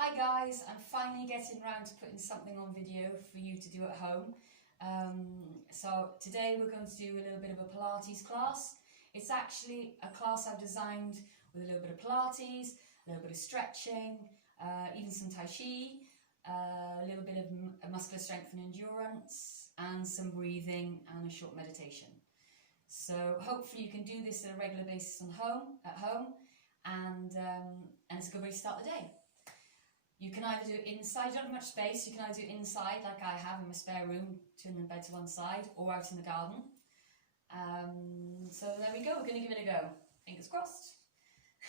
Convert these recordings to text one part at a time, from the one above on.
Hi guys, I'm finally getting around to putting something on video for you to do at home. So today we're going to do a little bit of a Pilates class. It's actually a class I've designed with a little bit of Pilates, a little bit of stretching, even some Tai Chi, a little bit of muscular strength and endurance, and some breathing and a short meditation. So hopefully you can do this at a regular basis at home, and it's a good way to start the day. You can either do it inside, you don't have much space, you can either do it inside like I have in my spare room, turning the bed to one side, or out in the garden. So there we go, we're going to give it a go. Fingers crossed.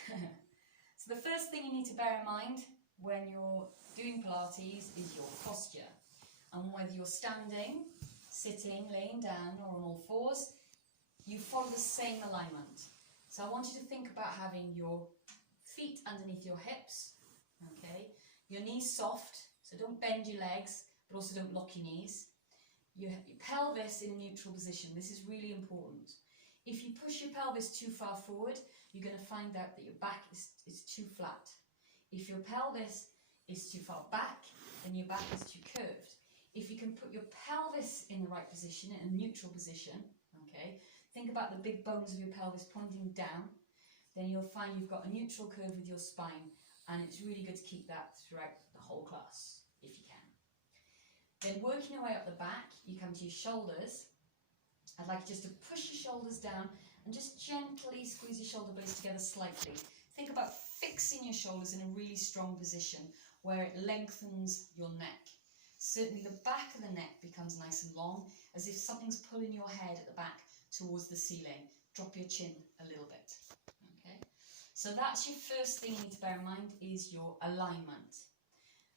So the first thing you need to bear in mind when you're doing Pilates is your posture. And whether you're standing, sitting, laying down, or on all fours, you follow the same alignment. So I want you to think about having your feet underneath your hips, okay? Your knees soft, so don't bend your legs, but also don't lock your knees. Your pelvis in a neutral position. This is really important. If you push your pelvis too far forward, you're going to find out that your back is too flat. If your pelvis is too far back, then your back is too curved. If you can put your pelvis in the right position, in a neutral position, okay, think about the big bones of your pelvis pointing down, then you'll find you've got a neutral curve with your spine. And it's really good to keep that throughout the whole class, if you can. Then working your way up the back, you come to your shoulders. I'd like you just to push your shoulders down and just gently squeeze your shoulder blades together slightly. Think about fixing your shoulders in a really strong position where it lengthens your neck. Certainly the back of the neck becomes nice and long, as if something's pulling your head at the back towards the ceiling. Drop your chin a little bit. So that's your first thing you need to bear in mind, is your alignment.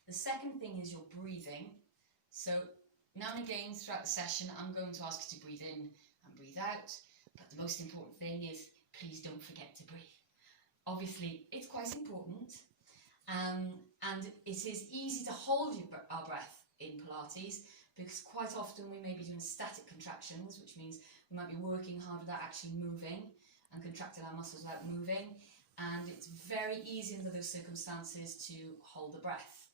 The second thing is your breathing. So now and again throughout the session, I'm going to ask you to breathe in and breathe out. But the most important thing is, please don't forget to breathe. Obviously, it's quite important. And it is easy to hold our breath in Pilates, because quite often we may be doing static contractions, which means we might be working hard without actually moving and contracting our muscles without moving. And it's very easy under those circumstances to hold the breath.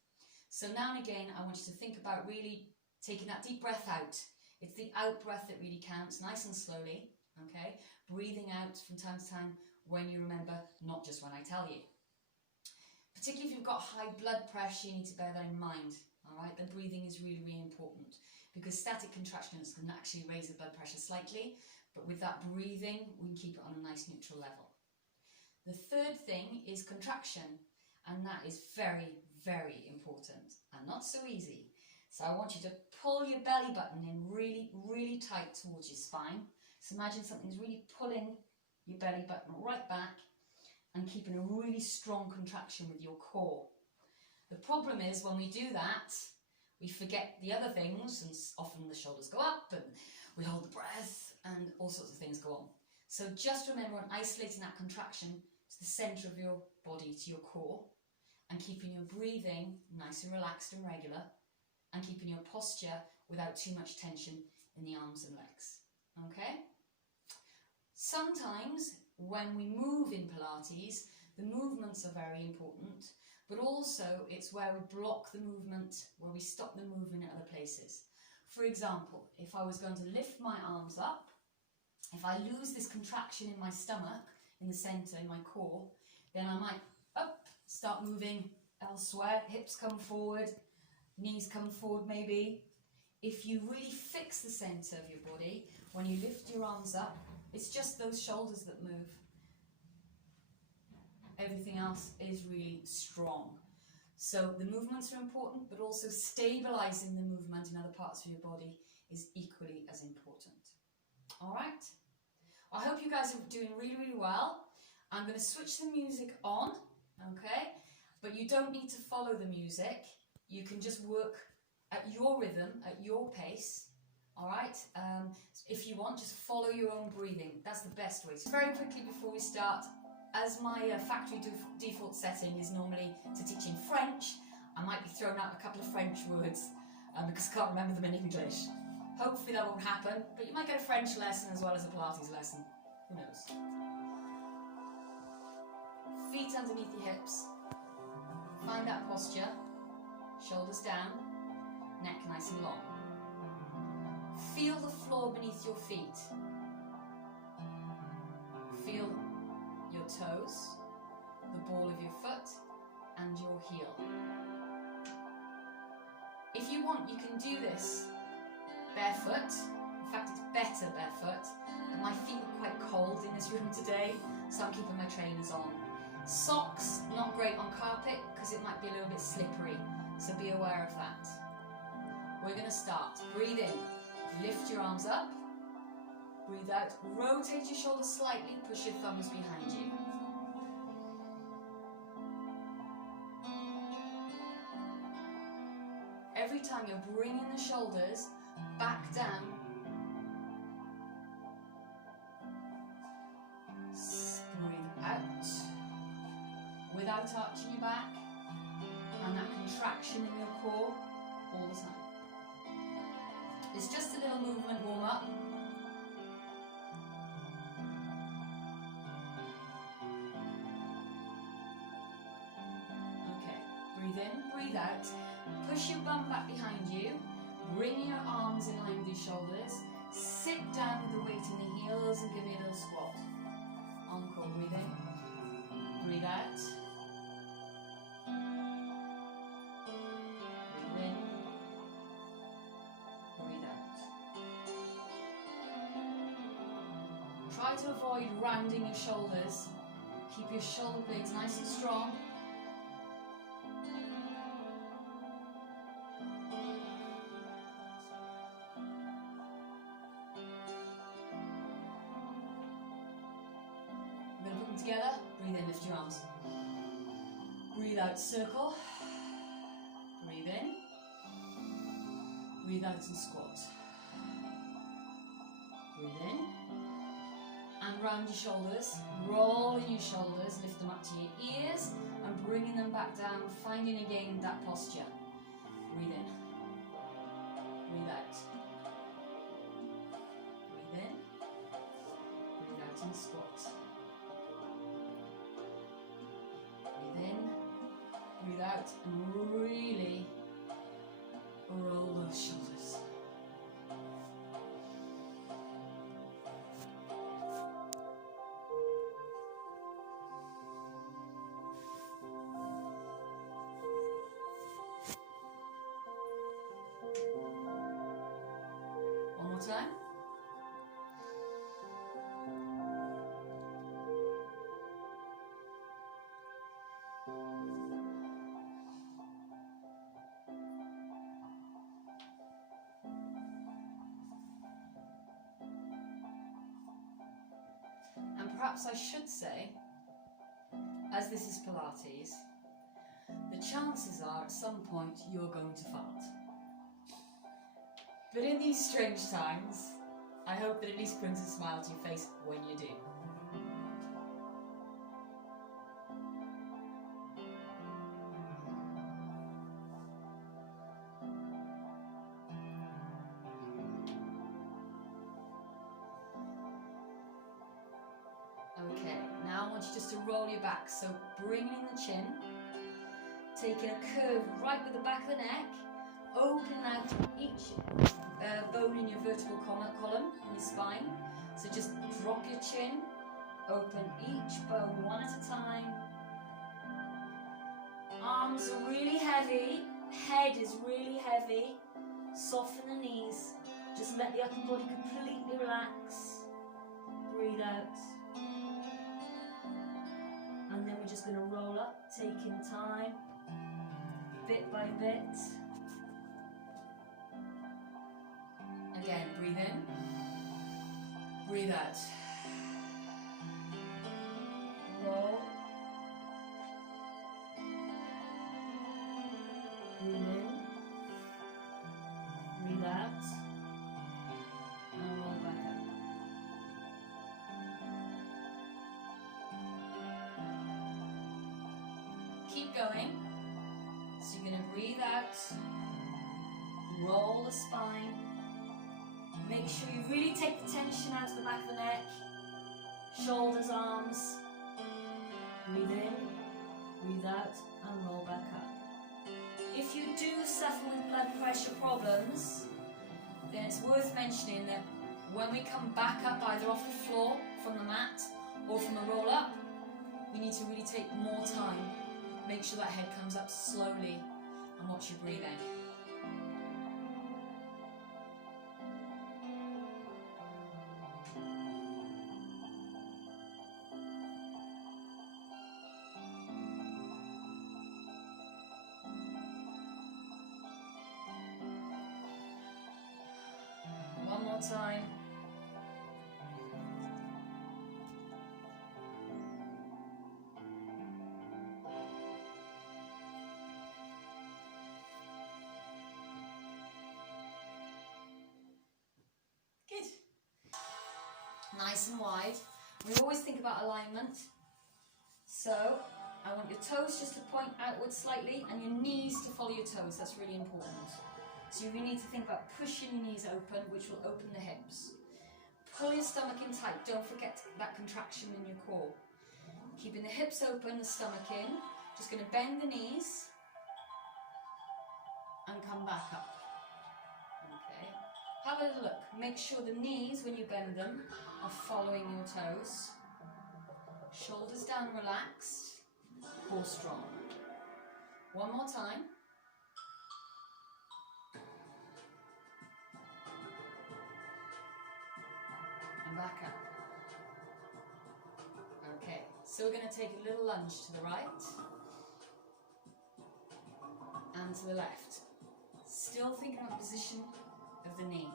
So now and again, I want you to think about really taking that deep breath out. It's the out breath that really counts, nice and slowly, okay? Breathing out from time to time when you remember, not just when I tell you. Particularly if you've got high blood pressure, you need to bear that in mind, all right? The breathing is really, really important, because static contractions can actually raise the blood pressure slightly, but with that breathing, we can keep it on a nice neutral level. The third thing is contraction, and that is very, very important and not so easy. So I want you to pull your belly button in really, really tight towards your spine. So imagine something's really pulling your belly button right back and keeping a really strong contraction with your core. The problem is when we do that, we forget the other things, and often the shoulders go up and we hold the breath and all sorts of things go on. So just remember on isolating that contraction to the centre of your body, to your core, and keeping your breathing nice and relaxed and regular, and keeping your posture without too much tension in the arms and legs. Okay? Sometimes when we move in Pilates, the movements are very important, but also it's where we block the movement, where we stop the movement at other places. For example, if I was going to lift my arms up, if I lose this contraction in my stomach, in the centre, in my core, then I might start moving elsewhere. Hips come forward, knees come forward maybe. If you really fix the centre of your body, when you lift your arms up, it's just those shoulders that move. Everything else is really strong. So the movements are important, but also stabilising the movement in other parts of your body is equally as important. All right? I hope you guys are doing really, really well. I'm going to switch the music on, okay? But you don't need to follow the music. You can just work at your rhythm, at your pace, all right? If you want, just follow your own breathing. That's the best way. So very quickly before we start, as my factory default setting is normally to teach in French, I might be throwing out a couple of French words because I can't remember them in English. Hopefully that won't happen, but you might get a French lesson as well as a Pilates lesson. Who knows? Feet underneath your hips. Find that posture, shoulders down, neck nice and long. Feel the floor beneath your feet. Feel your toes, the ball of your foot, and your heel. If you want, you can do this barefoot. In fact, it's better barefoot. But my feet are quite cold in this room today, so I'm keeping my trainers on. Socks, not great on carpet because it might be a little bit slippery, so be aware of that. We're going to start. Breathe in, lift your arms up. Breathe out, rotate your shoulders slightly, push your thumbs behind you. Every time you're bringing the shoulders back down, breathe out without arching your back and that contraction in your core all the time. It's just a little movement warm up. Okay, breathe in, breathe out. Push your bum back behind you, bring your arms in line with your shoulders, sit down with the weight in the heels and give me a little squat. Encore, breathe in, breathe out. Breathe in, breathe out. Try to avoid rounding your shoulders. Keep your shoulder blades nice and strong. Together, breathe in, lift your arms. Breathe out, circle. Breathe in. Breathe out and squat. Breathe in. And round your shoulders. Roll in your shoulders, lift them up to your ears and bringing them back down, finding again that posture. Breathe in. Breathe out. Breathe in. Breathe out and squat. Breathe in, breathe out, and really roll those shoulders. One more time. Perhaps I should say, as this is Pilates, the chances are at some point you're going to fart. But in these strange times, I hope that at least brings a smile to your face when you do. Okay, now I want you just to roll your back, so bringing in the chin, taking a curve right with the back of the neck, opening out each bone in your vertebral column in your spine. So just drop your chin, open each bone one at a time. Arms are really heavy, head is really heavy. Soften the knees, just let the upper body completely relax. Breathe out. And then we're just going to roll up, taking time, bit by bit. Again, breathe in, breathe out. Roll. Breathe in, breathe out, and roll back up. Keep going. So you're going to breathe out, roll the spine, make sure you really take the tension out of the back of the neck, shoulders, arms. Breathe in, breathe out and roll back up. If you do suffer with blood pressure problems, then it's worth mentioning that when we come back up either off the floor from the mat or from the roll up, we need to really take more time. Make sure that head comes up slowly and watch your breathing. One more time. Good. Nice and wide. We always think about alignment. So I want your toes just to point outwards slightly and your knees to follow your toes. That's really important. So you need to think about pushing your knees open, which will open the hips. Pull your stomach in tight. Don't forget that contraction in your core. Keeping the hips open, the stomach in. Just going to bend the knees and come back up. Okay. Have a little look. Make sure the knees, when you bend them, are following your toes. Shoulders down, relaxed. Core strong. One more time. And back up. Okay, so we're going to take a little lunge to the right and to the left. Still thinking about the position of the knee.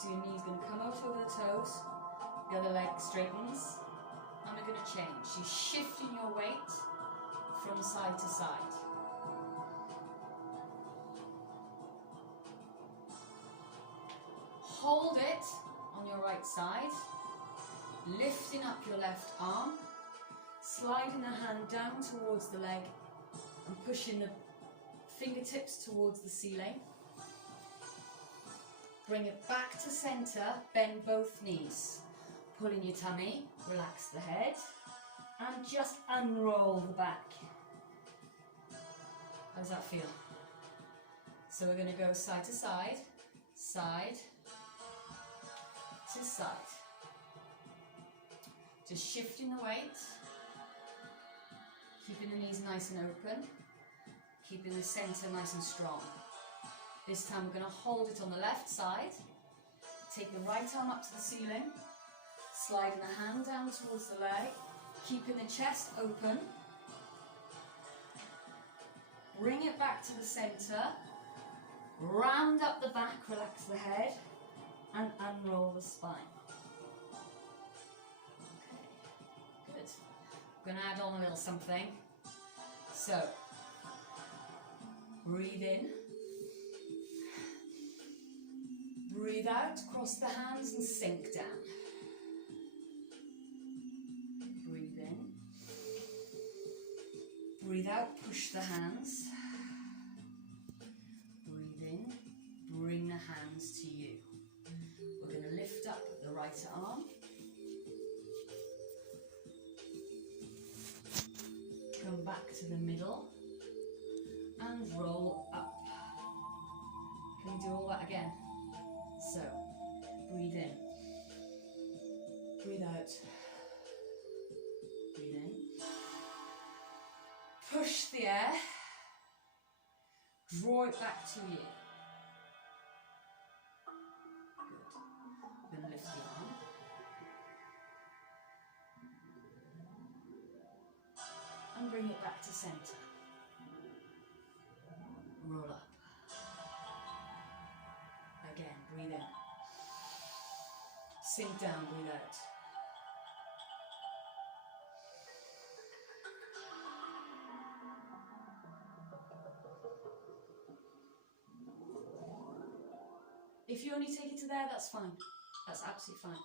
So your knee's going to come out over the toes, the other leg straightens, and we're going to change. You're shifting your weight from side to side. Hold it on your right side, lifting up your left arm, sliding the hand down towards the leg and pushing the fingertips towards the ceiling. Bring it back to center, bend both knees. Pull in your tummy, relax the head, and just unroll the back. How does that feel? So we're going to go side to side, side to side. Just shifting the weight, keeping the knees nice and open, keeping the center nice and strong. This time we're going to hold it on the left side, take the right arm up to the ceiling, sliding the hand down towards the leg, keeping the chest open, bring it back to the center, round up the back, relax the head, and unroll the spine. Okay, good. I'm going to add on a little something. So, breathe in. Breathe out, cross the hands and sink down. Breathe in. Breathe out, push the hands. Breathe in, bring the hands to you. We're going to lift up the right arm. Come back to the middle and roll up. Can we do all that again? So, breathe in, breathe out, breathe in, push the air, draw it back to you. Good. Then lift the arm. And bring it back to center. Roll up. Again, breathe in. Sink down, breathe out. If you only take it to there, that's fine. That's absolutely fine.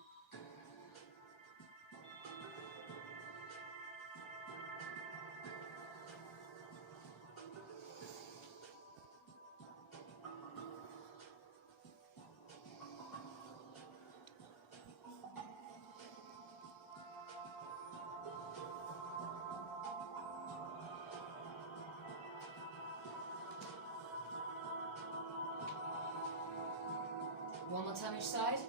One more time each side.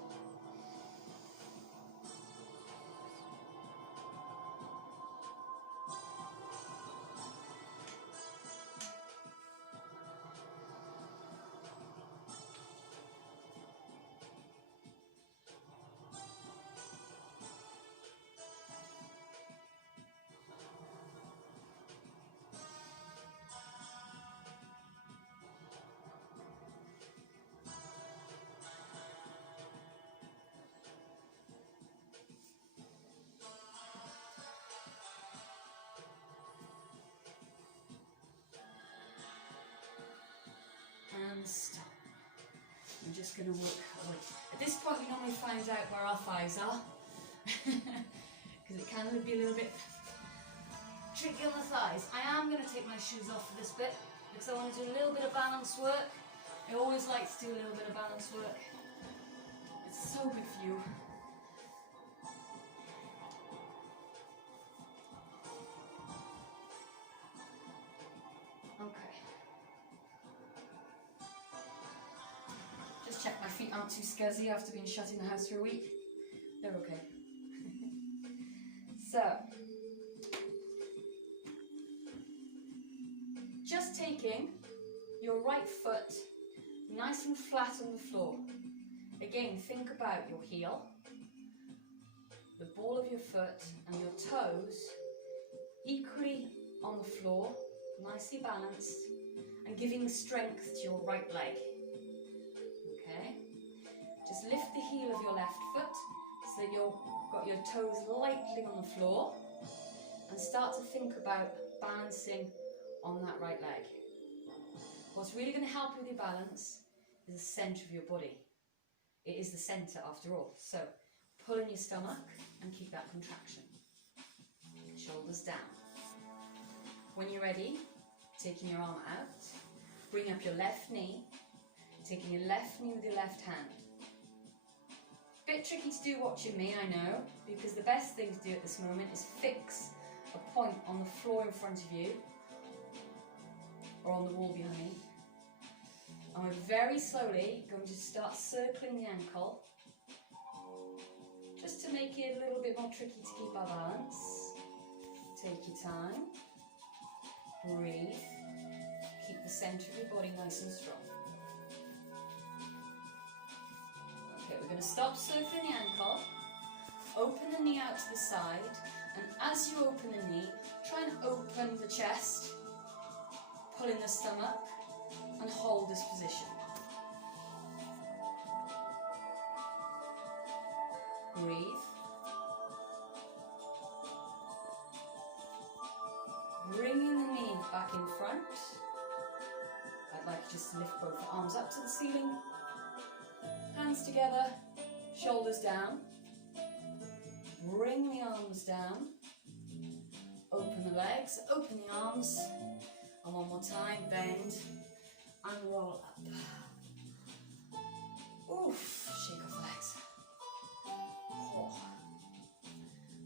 And stop. I'm just going to work away. At this point we normally find out where our thighs are because it can be a little bit tricky on the thighs. I am going to take my shoes off for this bit because I want to do a little bit of balance work. I always like to do a little bit of balance work. It's so good for you. Okay. Just check my feet aren't too scuzzy after being shut in the house for a week. They're okay. So, just taking your right foot nice and flat on the floor. Again, think about your heel, the ball of your foot and your toes equally on the floor, nicely balanced, and giving strength to your right leg. Okay? Just lift the heel of your left foot so that you've got your toes lightly on the floor, and start to think about balancing on that right leg. What's really going to help you with your balance is the centre of your body. It is the centre after all. So pull in your stomach and keep that contraction. Shoulders down. When you're ready, taking your arm out, bring up your left knee, taking your left knee with your left hand. Bit tricky to do watching me, I know, because the best thing to do at this moment is fix a point on the floor in front of you or on the wall behind. And we're very slowly going to start circling the ankle just to make it a little bit more tricky to keep our balance. Take your time, breathe, keep the centre of your body nice and strong. Okay, we're going to stop circling the ankle, open the knee out to the side, and as you open the knee, try and open the chest, pull in the stomach, and hold this position. Breathe. Bringing the knee back in front. I'd like you just to lift both the arms up to the ceiling. Hands together, shoulders down. Bring the arms down. Open the legs, open the arms. And one more time, bend and roll up. Oof, shake off the legs. Oh.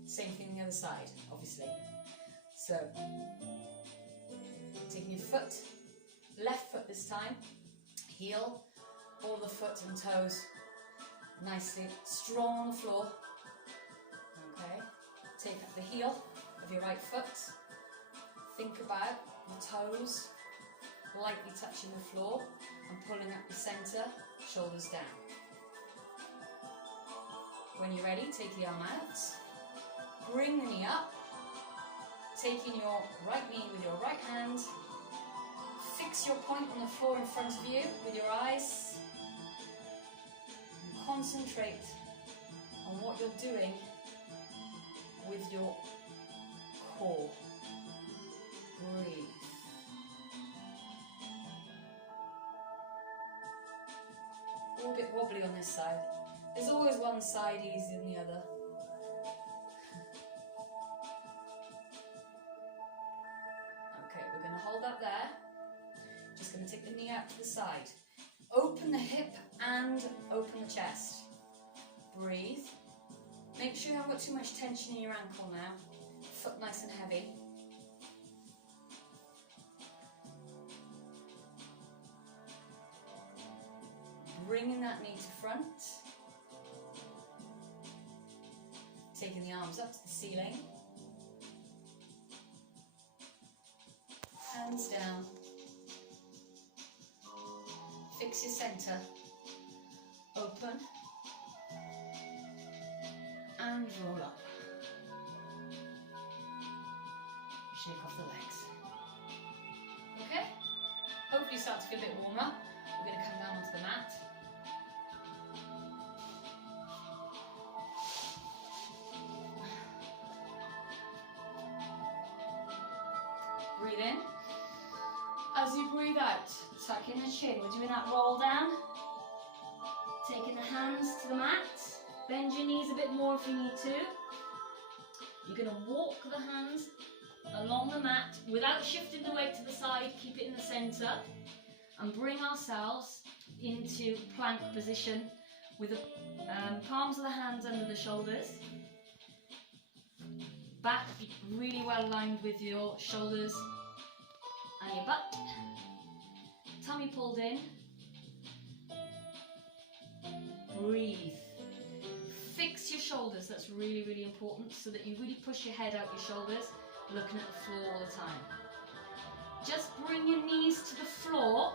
Same thing on the other side, obviously. So, taking your foot, left foot this time, heel, all the foot and toes nicely strong on the floor. Okay, take up the heel of your right foot. Think about the toes lightly touching the floor and pulling up the centre, shoulders down. When you're ready, take the arm out, bring the knee up, taking your right knee with your right hand, fix your point on the floor in front of you with your eyes, and concentrate on what you're doing with your core. Breathe. All a bit wobbly on this side. There's always one side easier than the other. Okay, we're going to hold up there. Just going to take the knee out to the side. Open the hip and open the chest. Breathe. Make sure you haven't got too much tension in your ankle now. Foot nice and heavy. bringing that knee to front. Taking the arms up to the ceiling. Hands down. Fix your center. Open. And roll up. Shake off the legs. Okay? Hopefully you start to feel a bit warmer. We're going to come down onto the mat. Breathe in. As you breathe out, tuck in the chin. We're doing that roll down. Taking the hands to the mat. Bend your knees a bit more if you need to. You're going to walk the hands along the mat without shifting the weight to the side. Keep it in the center. And bring ourselves into plank position with the palms of the hands under the shoulders. Back really well aligned with your shoulders and your butt. Tummy pulled in. Breathe. Fix your shoulders, that's really, really important, so that you really push your head out your shoulders, looking at the floor all the time. Just bring your knees to the floor,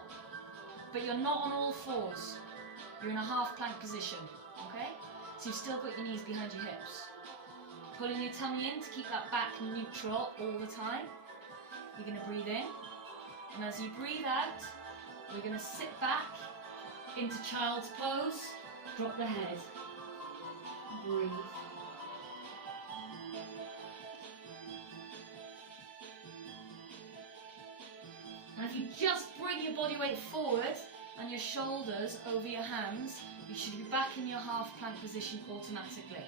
but you're not on all fours. You're in a half plank position, okay? So you've still got your knees behind your hips. Pulling your tummy in to keep that back neutral all the time. You're going to breathe in, and as you breathe out, we're going to sit back into child's pose, drop the head, breathe. And if you just bring your body weight forward and your shoulders over your hands, you should be back in your half plank position automatically.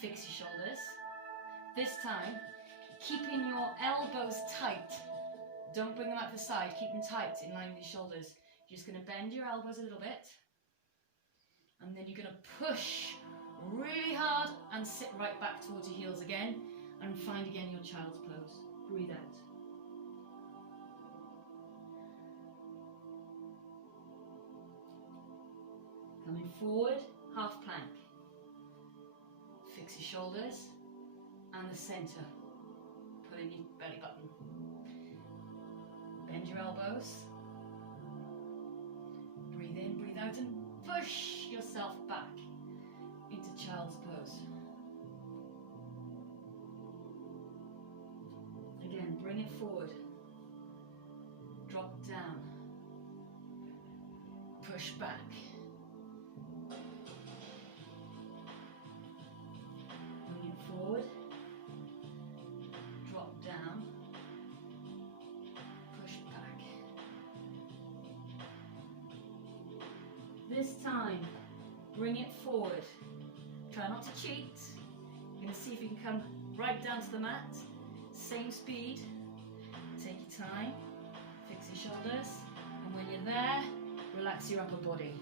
Fix your shoulders. This time, keeping your elbows tight. Don't bring them out to the side, keep them tight in line with your shoulders. You're just going to bend your elbows a little bit. And then you're going to push really hard and sit right back towards your heels again. And find again your child's pose. Breathe out. Coming forward, half plank. Fix your shoulders and the center. Pull in your belly button. Bend your elbows. Breathe in, breathe out, and push yourself back into child's pose. Again, bring it forward. Drop down. Push back. Bring it forward. Drop down. Push back. This time, bring it forward. Try not to cheat. You're going to see if you can come right down to the mat. Same speed. Take your time. Fix your shoulders. And when you're there, relax your upper body.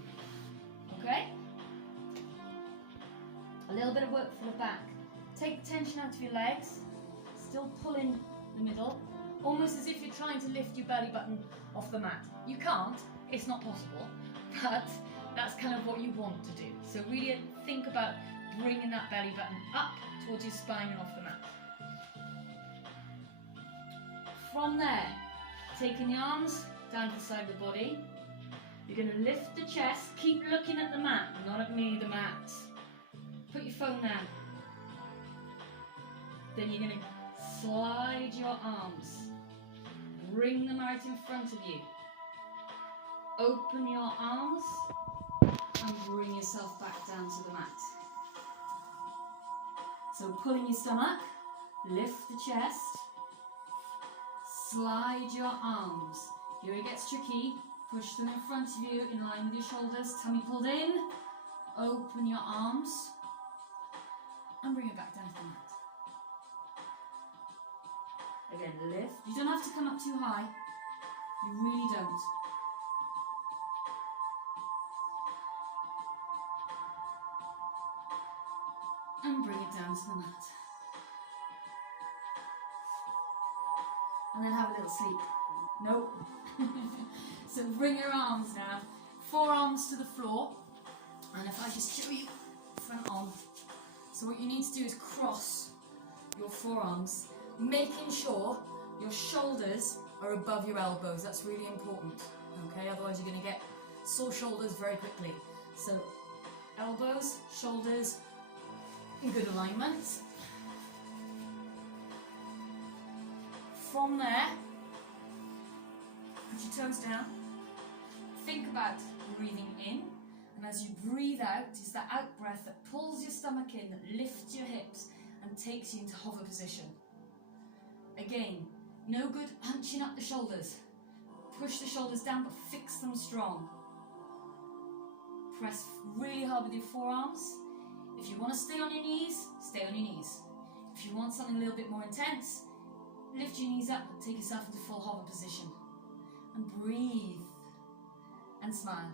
Okay? A little bit of work for the back. Take the tension out of your legs. Still pull in the middle. Almost as if you're trying to lift your belly button off the mat. You can't. It's not possible. But that's kind of what you want to do. So really think about bringing that belly button up towards your spine and off the mat. From there, taking the arms down to the side of the body, you're going to lift the chest, keep looking at the mat, not at me, the mat. Put your phone down. Then you're going to slide your arms, bring them out in front of you. Open your arms and bring yourself back down to the mat. So pulling your stomach, lift the chest, slide your arms. Here it gets tricky. Push them in front of you in line with your shoulders, tummy pulled in. Open your arms and bring it back down to the mat. Again, lift. You don't have to come up too high. You really don't. And bring it down to the mat. And then have a little sleep. Nope. So bring your arms now forearms to the floor, and if I just show you front on, so what you need to do is cross your forearms, making sure your shoulders are above your elbows. That's really important, okay? Otherwise you're going to get sore shoulders very quickly. So elbows, shoulders in good alignment. From there, put your toes down. Think about breathing in, and as you breathe out, it's that out breath that pulls your stomach in, that lifts your hips and takes you into hover position. Again, no good hunching up the shoulders. Push the shoulders down, but fix them strong. Press really hard with your forearms. If you want to stay on your knees, stay on your knees. If you want something a little bit more intense, lift your knees up and take yourself into full hover position. And breathe. And smile.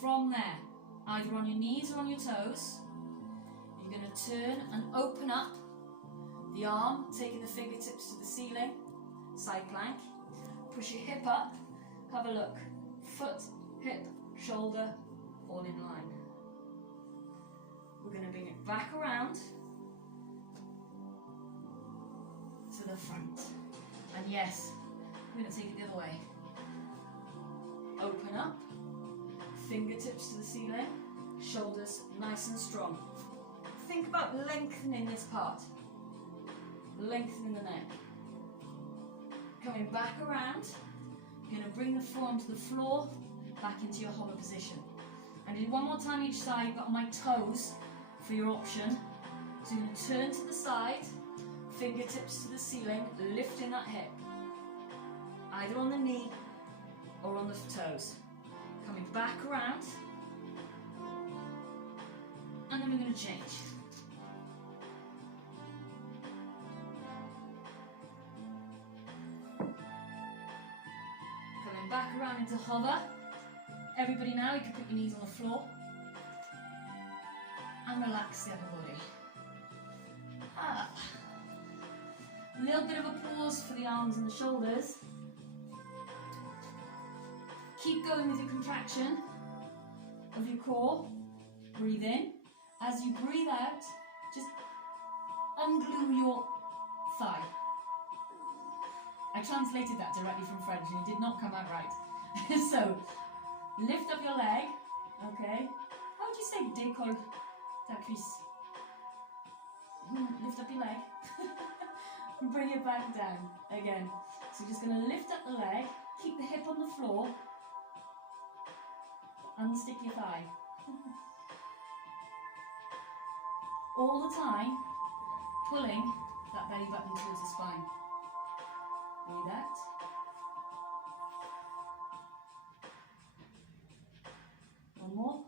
From there, either on your knees or on your toes, you're going to turn and open up the arm, taking the fingertips to the ceiling, side plank. Push your hip up, have a look. Foot, hip, shoulder, all in line. We're going to bring it back around to the front. And yes, we're going to take it the other way. Open up, fingertips to the ceiling, shoulders nice and strong. Think about lengthening this part, lengthening the neck. Coming back around, you're going to bring the forearm to the floor, back into your hover position. And do one more time each side, but on my toes for your option. So you're going to turn to the side, fingertips to the ceiling, lifting that hip, either on the knee or on the toes. Coming back around, and then we're going to change. Coming back around into hover. Everybody now, you can put your knees on the floor and relax the upper body. A little bit of a pause for the arms and the shoulders. Keep going with your contraction of your core. Breathe in. As you breathe out, just unglue your thigh. I translated that directly from French and it did not come out right. So, lift up your leg, okay? How would you say décolle ta cuisse? Lift up your leg. And bring it back down again. So you're just going to lift up the leg, keep the hip on the floor, unstick your thigh. All the time, pulling that belly button towards the spine. Breathe out. One more.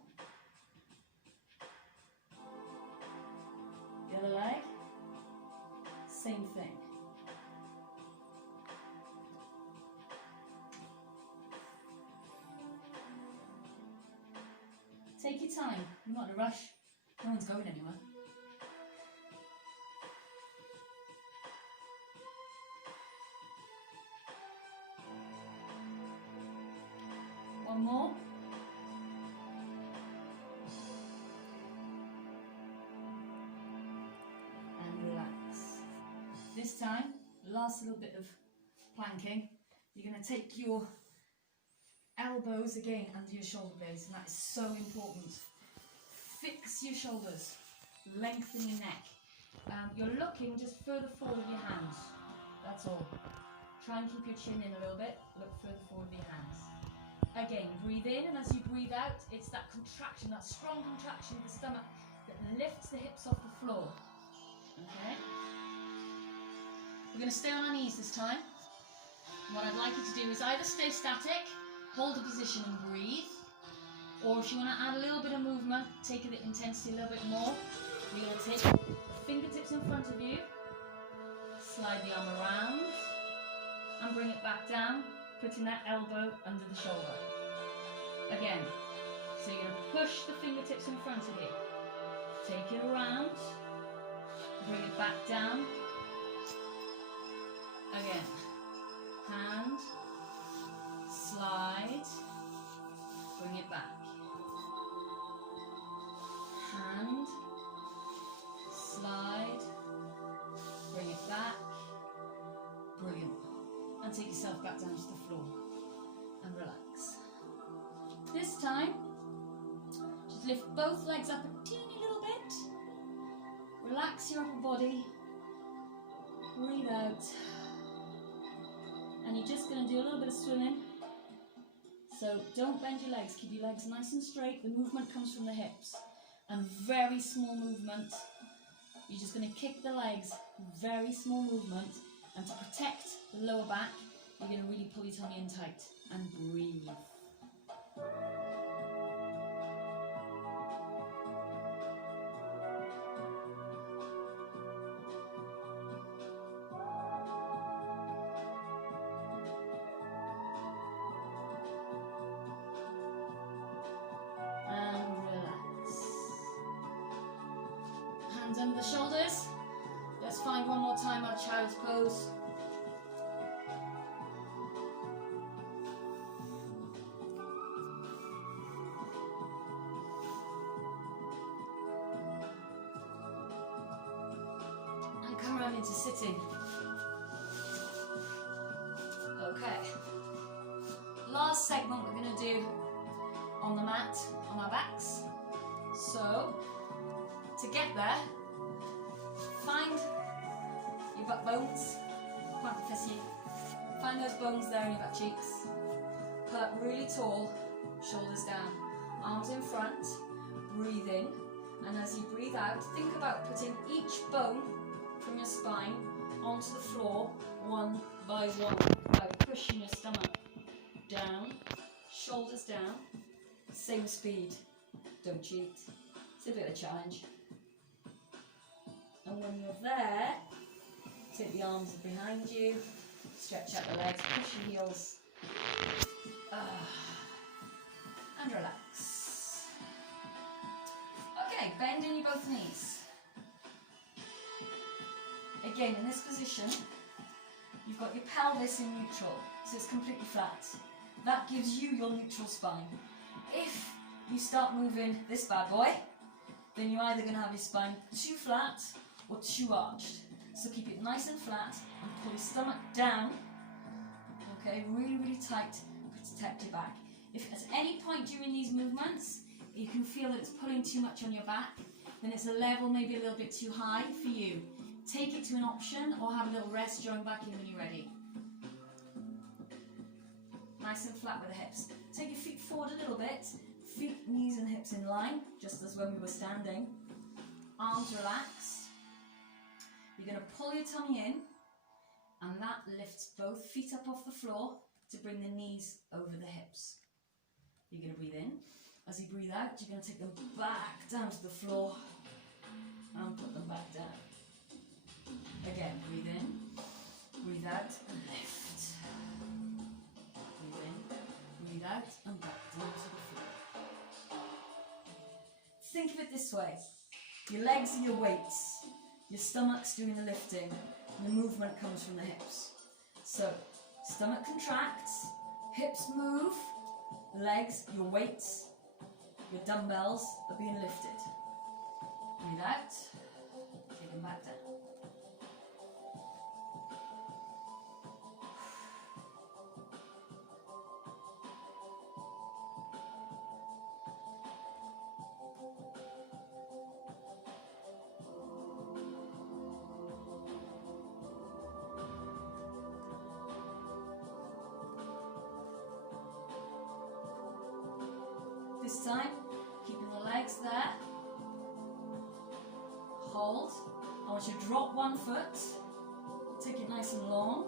The other leg. Same thing. Take your time. You're not in a rush. No one's going anywhere. One more. And relax. This time, last little bit of planking. You're going to take your elbows again under your shoulder blades, and that is so important. Fix your shoulders, lengthen your neck. You're looking just further forward with your hands. That's all. Try and keep your chin in a little bit. Look further forward with your hands. Again, breathe in, and as you breathe out, it's that contraction, that strong contraction of the stomach that lifts the hips off the floor. Okay? We're going to stay on our knees this time. What I'd like you to do is either stay static, hold the position and breathe, or if you want to add a little bit of movement, take the intensity a little bit more. You're going to take the fingertips in front of you, slide the arm around, and bring it back down, putting that elbow under the shoulder. Again, so you're going to push the fingertips in front of you, take it around, bring it back down. Again, hand, slide, and take yourself back down to the floor and relax. This time, just lift both legs up a teeny little bit. Relax your upper body. Breathe out. And you're just going to do a little bit of swimming. So don't bend your legs, keep your legs nice and straight. The movement comes from the hips. And very small movement. You're just going to kick the legs, very small movement. And to protect the lower back, you're going to really pull your tummy in tight and breathe. Under the shoulders. Let's find one more time our child's pose. And come around into sitting. Okay. Last segment we're going to do on the mat, on our backs. So, to get there, find your butt bones, find those bones there in your butt cheeks, pull up really tall, shoulders down, arms in front, breathe in, and as you breathe out, think about putting each bone from your spine onto the floor one by one, by pushing your stomach down, shoulders down, same speed, don't cheat, it's a bit of a challenge. And when you're there, take the arms behind you, stretch out the legs, push your heels, and relax. Okay, bend in your both knees. Again, in this position, you've got your pelvis in neutral, so it's completely flat. That gives you your neutral spine. If you start moving this bad boy, then you're either going to have your spine too flat or too arched. So keep it nice and flat and pull your stomach down. Okay, really, really tight, protect your back. If at any point during these movements you can feel that it's pulling too much on your back, then it's a level maybe a little bit too high for you. Take it to an option or have a little rest, join back in when you're ready. Nice and flat with the hips. Take your feet forward a little bit, feet, knees and hips in line, just as when we were standing. Arms relaxed. You're going to pull your tummy in, and that lifts both feet up off the floor to bring the knees over the hips. You're going to breathe in. As you breathe out, you're going to take them back down to the floor and put them back down. Again, breathe in, breathe out and lift. Breathe in, breathe out and back down to the floor. Think of it this way. Your legs are your weights. Your stomach's doing the lifting, and the movement comes from the hips. So, stomach contracts, hips move, legs, your weights, your dumbbells are being lifted. Breathe out, take them back down. This time, keeping the legs there. Hold. I want you to drop one foot. Take it nice and long.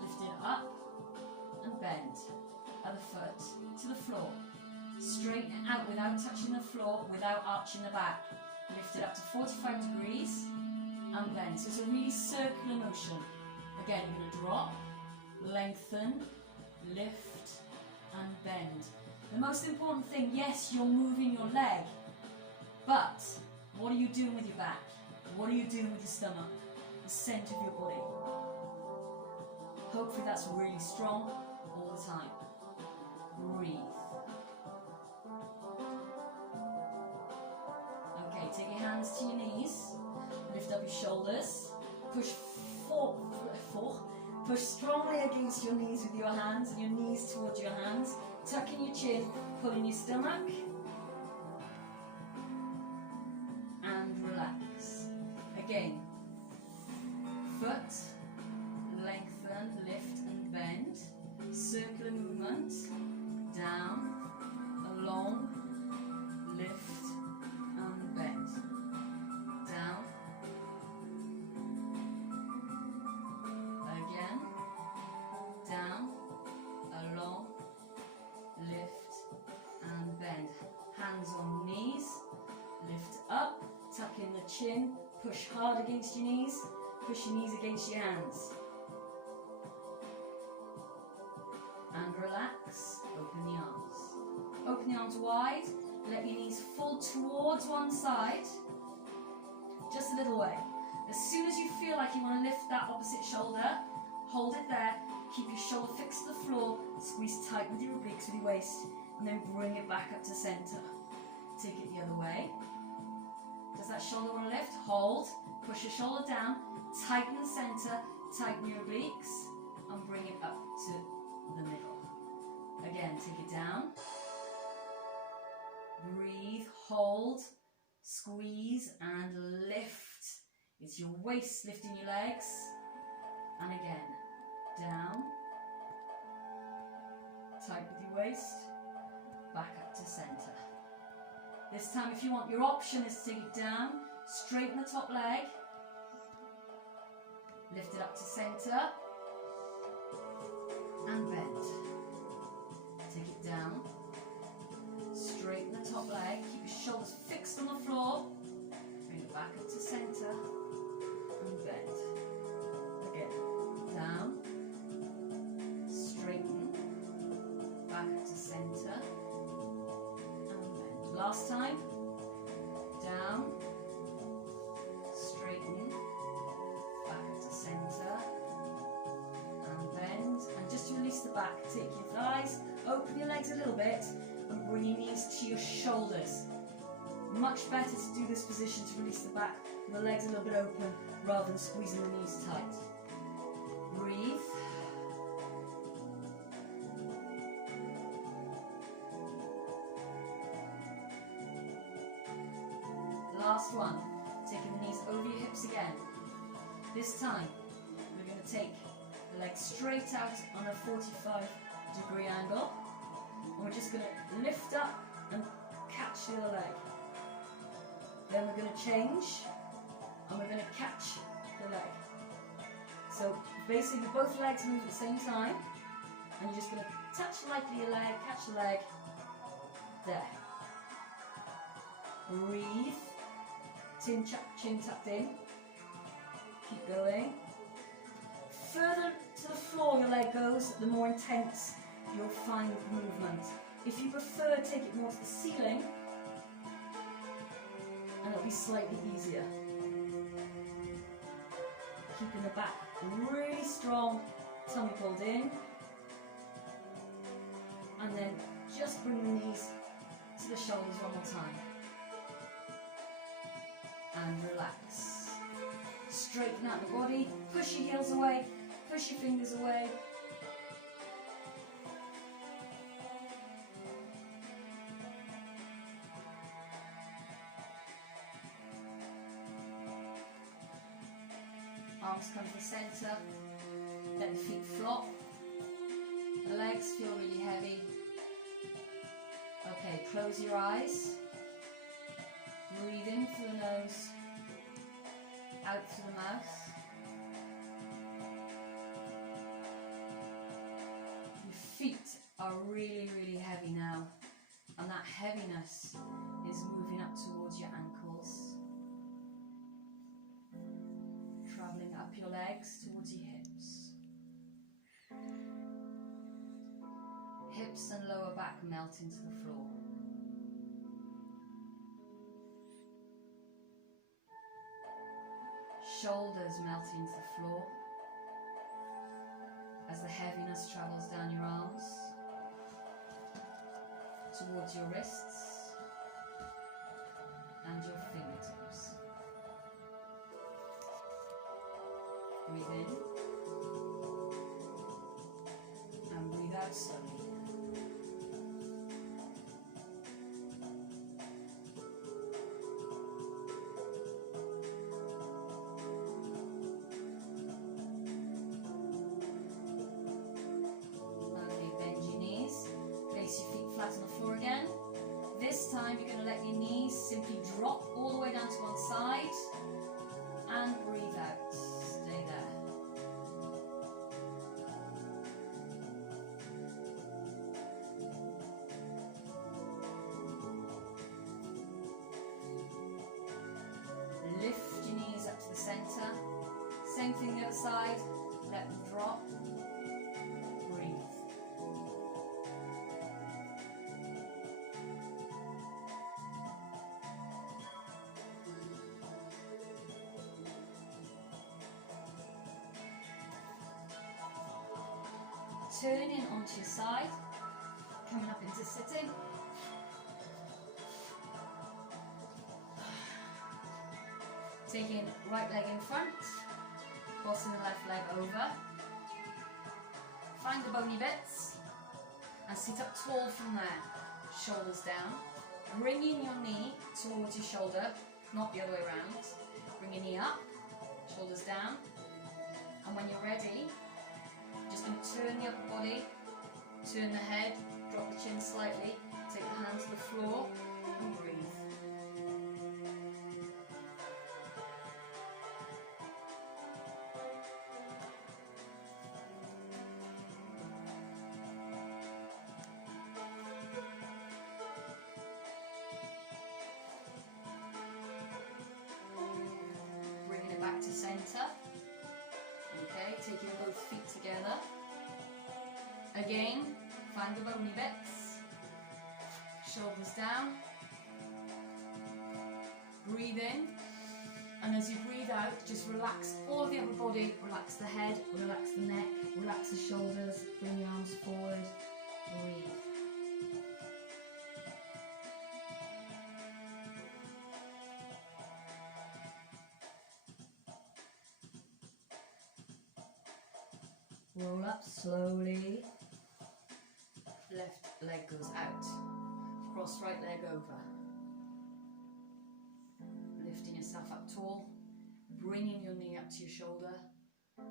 Lift it up and bend. Other foot to the floor. Straighten it out without touching the floor, without arching the back. Lift it up to 45 degrees and bend. So it's a really circular motion. Again, you're going to drop, lengthen, lift and bend. The most important thing, yes, you're moving your leg, but what are you doing with your back? What are you doing with your stomach? The centre of your body. Hopefully that's really strong all the time. Breathe. Okay, take your hands to your knees, lift up your shoulders, push Push strongly against your knees with your hands and your knees towards your hands. Tuck in your chin, pull in your stomach. And relax. Again. Foot, lengthen, lift and bend. Circular movement. Down, along, lift and bend. Down. Again. Down, along, lift and bend. Hands on knees. Lift up, tuck in the chin. Push hard against your knees. Push your knees against your hands. And relax. Open the arms. Open the arms wide. Let your knees fall towards one side. Just a little way. As soon as you feel like you want to lift that opposite shoulder, hold it there. Keep your shoulder fixed to the floor. Squeeze tight with your obliques with your waist. And then bring it back up to center. Take it the other way. Does that shoulder want to lift? Hold. Push your shoulder down. Tighten the center. Tighten your obliques. And bring it up to the middle. Again, take it down. Breathe, hold, squeeze and lift. It's your waist lifting your legs. And again, down. Tight with your waist. Back up to center. This time, if you want, your option is to take it down. Straighten the top leg. Lift it up to center. And bend. Take it down. Straighten the top leg. Keep your shoulders fixed on the floor. Bring it back up to center. And bend. Again. Down. Straighten. Back up to center. And bend. Last time. Down. Straighten. Back up to center. And just to release the back, take your thighs, open your legs a little bit and bring your knees to your shoulders. Much better to do this position to release the back and the legs a little bit open rather than squeezing the knees tight. Breathe. Last one. Taking the knees over your hips again. This time we're going to take the legs straight out on a 45-degree angle. And we're just going to lift up and catch the other leg. Then we're going to change and we're going to catch the leg. So basically both legs move at the same time and you're just going to touch lightly your leg, catch the leg. There. Breathe. Chin tucked in. Keep going. Further to the floor your leg goes, the more intense you'll find the movement. If you prefer, take it more to the ceiling and it'll be slightly easier. Keeping the back really strong, tummy pulled in. And then just bring the knees to the shoulders one more time. And relax. Straighten out the body, push your heels away, push your fingers away. Arms come to the centre, let the feet flop. The legs feel really heavy. Okay, close your eyes. Breathe in through the nose, out through the mouth. Your feet are really, really heavy now, and that heaviness is moving up towards your ankles, travelling up your legs towards your hips. Hips and lower back melt into the floor. Shoulders melt into the floor as the heaviness travels down your arms, towards your wrists and your fingertips. Breathe in out slowly. Lovely, bend your knees. Place your feet flat on the floor again. This time you're going to let your knees simply drop all the way down to one side and breathe out. Stay there. Lift your knees up to the centre. Same thing the other side. Let them drop. Breathe. Turning onto your side, coming up into sitting. Taking right leg in front, crossing the left leg over. Find the bony bits and sit up tall from there. Shoulders down. Bringing your knee towards your shoulder, not the other way around. Bring your knee up, shoulders down. And when you're ready, just going to turn the upper body, turn the head, drop the chin slightly, take the hand to the floor and breathe. Bringing it back to centre. Okay, taking both feet together. Again, find the bony bits. Shoulders down. Breathe in. And as you breathe out, just relax all the upper body. Relax the head, relax the neck, relax the shoulders. Bring the arms forward. Breathe. Roll up slowly. Left leg goes out. Cross right leg over. Lifting yourself up tall. Bringing your knee up to your shoulder. I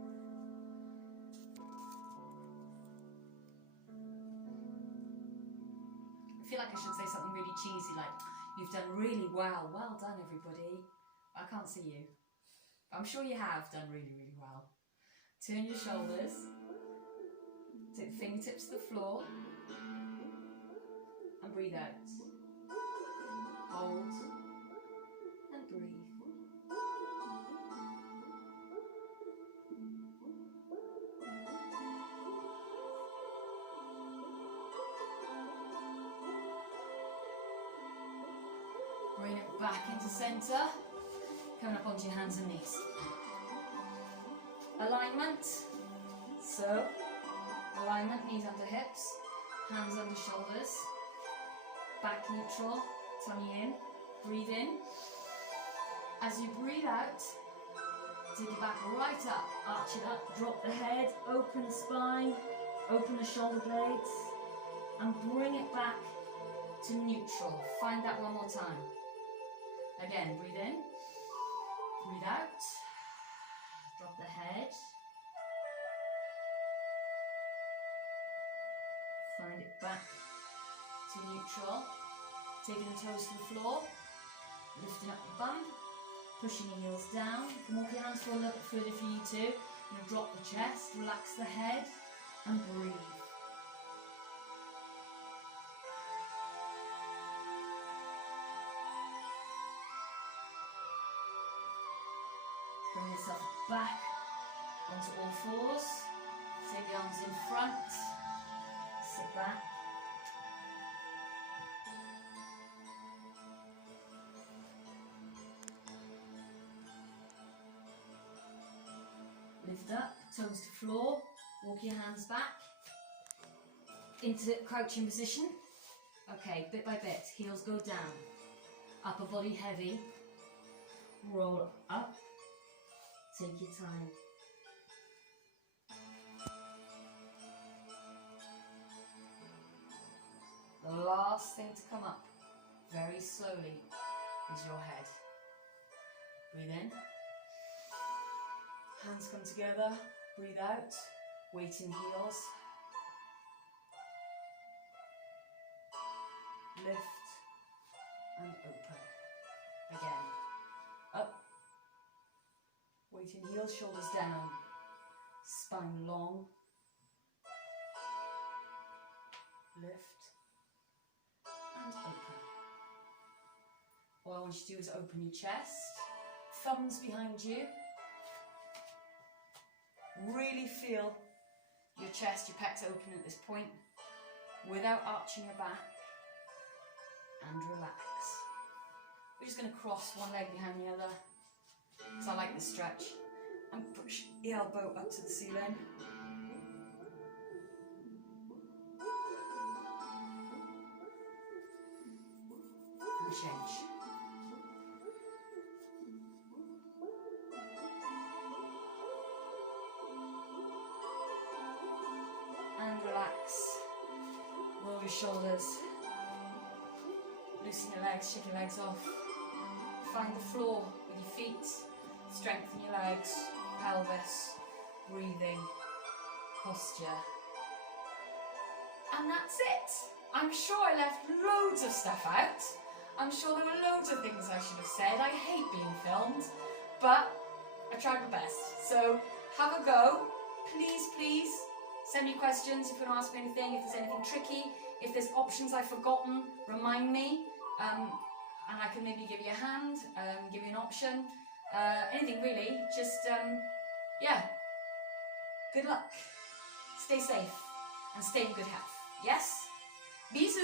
feel like I should say something really cheesy like, you've done really well. Well done, everybody. I can't see you. But I'm sure you have done really, really well. Turn your shoulders, take the fingertips to the floor, and breathe out. Hold, and breathe. Bring it back into centre, coming up onto your hands and knees. Alignment, so alignment, knees under hips, hands under shoulders, back neutral, tummy in, breathe in. As you breathe out, take it back right up, arch it up, drop the head, open the spine, open the shoulder blades, and bring it back to neutral. Find that one more time. Again, breathe in, breathe out. Drop the head. Find it back to neutral. Taking the toes to the floor. Lifting up the bum. Pushing your heels down. You can walk your hands forward a little bit further if you need to. You're going to drop the chest, relax the head, and breathe. Bring yourself back onto all fours. Take the arms in front. Sit back. Lift up, toes to floor. Walk your hands back into crouching position. Okay, bit by bit. Heels go down. Upper body heavy. Roll up. Take your time. last thing to come up very slowly is your head. Breathe in. Hands come together. Breathe out. Weight in heels. Lift and open. Again. Up. Weight in heels, shoulders down. Spine long. Lift and open. All I want you to do is open your chest. Thumbs behind you. Really feel your chest, your pecs open at this point without arching your back. And relax. We're just going to cross one leg behind the other, because I like this stretch, and push the elbow up to the ceiling. And change. And relax. Roll your shoulders. Loosen your legs, shake your legs off. Find the floor with your feet. Strengthen your legs, pelvis, breathing, posture. And that's it. I'm sure I left loads of stuff out. I'm sure there were loads of things I should have said. I hate being filmed, but I tried my best. So have a go. Please send me questions if you want to ask me anything, if there's anything tricky, if there's options I've forgotten, remind me. And I can maybe give you a hand, give you an option, anything really, just, yeah, good luck, stay safe, and stay in good health, yes? Bisous!